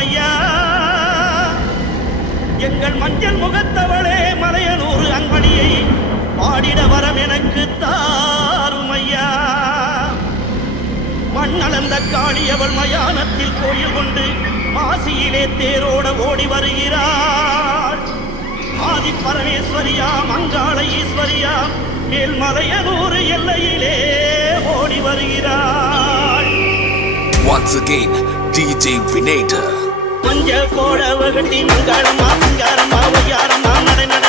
ஐயா. எங்கள் மஞ்சள் முகத்தவளே மலையனூர் அங்கடியை பாடிட வரம் எனக்கு தாரும் ஐயா. மண்ணளந்த காளியவள் மயானத்தில் கோயில் கொண்டு மாசியிலே தேரோட ஓடி வருகிறாள். ஆதி பரமேஸ்வரியா மங்காள ஈஸ்வரியா மேல்மலையனூர் எல்லையிலே ஓடி வருகிறாள். Once again, DJ Vinator. மஞ்சள் கோட வகட்டி மங்காளம்மா சிங்காரம்மா ஒய்யாரம்மா நட நட